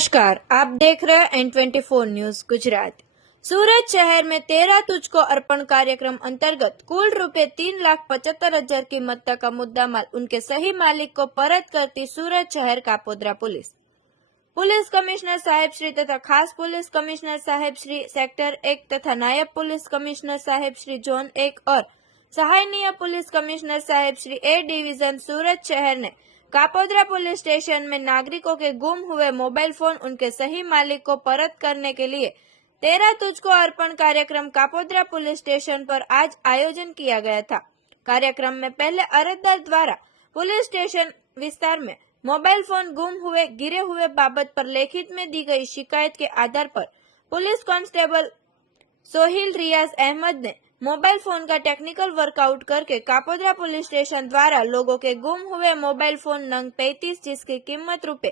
नमस्कार, आप देख रहे हैं N24 न्यूज गुजरात। सूरत शहर में 13 तुझको अर्पण कार्यक्रम अंतर्गत कुल रुपए 3,75,000 की मत्ता का मुद्दामाल उनके सही मालिक को परत करती सूरत शहर कापोद्रा पुलिस कमिश्नर साहेब श्री तथा खास पुलिस कमिश्नर साहेब श्री सेक्टर 1 तथा नायब पुलिस कमिश्नर साहेब श्री जोन 1 और सहायनीय पुलिस कमिश्नर साहेब श्री ए डिवीजन सूरत शहर ने कापोद्रा पुलिस स्टेशन में नागरिकों के गुम हुए मोबाइल फोन उनके सही मालिक को परत करने के लिए 13 तुझको अर्पण कार्यक्रम कापोद्रा पुलिस स्टेशन पर आज आयोजन किया गया था। कार्यक्रम में पहले अर्जदार द्वारा पुलिस स्टेशन विस्तार में मोबाइल फोन गुम हुए गिरे हुए बाबत पर लेखित में दी गई शिकायत के आधार पर पुलिस कांस्टेबल सोहिल रियाज अहमद ने मोबाइल फोन का टेक्निकल वर्कआउट करके कापोद्रा पुलिस स्टेशन द्वारा लोगों के गुम हुए मोबाइल फोन नंग 35 जिसकी कीमत रुपए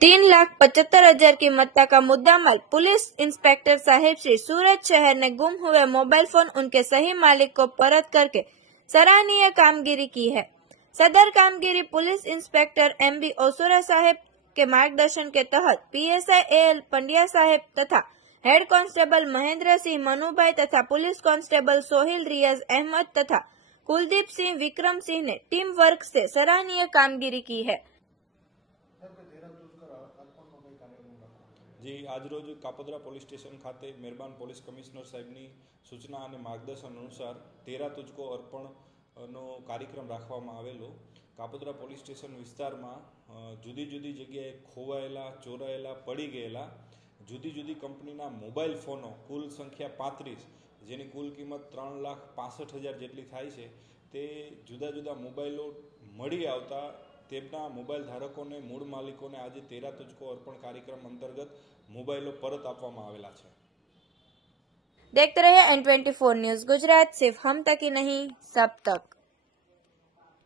3,75,000 की मत्ता का मुद्दामाल पुलिस इंस्पेक्टर साहेब श्री सूरत शहर ने गुम हुए मोबाइल फोन उनके सही मालिक को परत करके सराहनीय कामगिरी की है। सदर कामगिरी पुलिस इंस्पेक्टर MB ओसोरा साहेब के मार्गदर्शन के तहत PSI AL पंड्या साहेब तथा हेड कांस्टेबल महेंद्र सिंह मनुभाई तथा पुलिस कांस्टेबल सोहिल रियाज अहमद तथा कुलदीप सिंह विक्रम सिंह ने टीम वर्क से सराहनीय कामगिरी की है। जी આજરોજ કાપોદ્રા પોલીસ સ્ટેશન ખાતે મહેરબાન પોલીસ કમિશનર સાહેબની સૂચના અને માર્ગદર્શન અનુસાર 13 તુજકો અર્પણનો કાર્યક્રમ રાખવામાં આવેલો। કાપોદ્રા પોલીસ સ્ટેશન વિસ્તારમાં જુદી જુદી જગ્યાએ ખોવાયેલા, ચોરાયેલા, પડી ગયેલા જુદી જુદી કંપનીના મોબાઈલ ફોનો કુલ સંખ્યા 35 જેની કુલ કિંમત 3,65,000 જેટલી થાય છે તે જુદા જુદા મોબાઈલો મળી આવતા તેમના મોબાઈલ ધારકોને મૂળ માલિકોને આજે 13 તુજકો અર્પણ કાર્યક્રમ અંતર્ગત મોબાઈલો પરત આપવામાં આવેલા છે। देखते रहिए N24 न्यूज गुजरात, सिर्फ हम तक ही नहीं सब तक।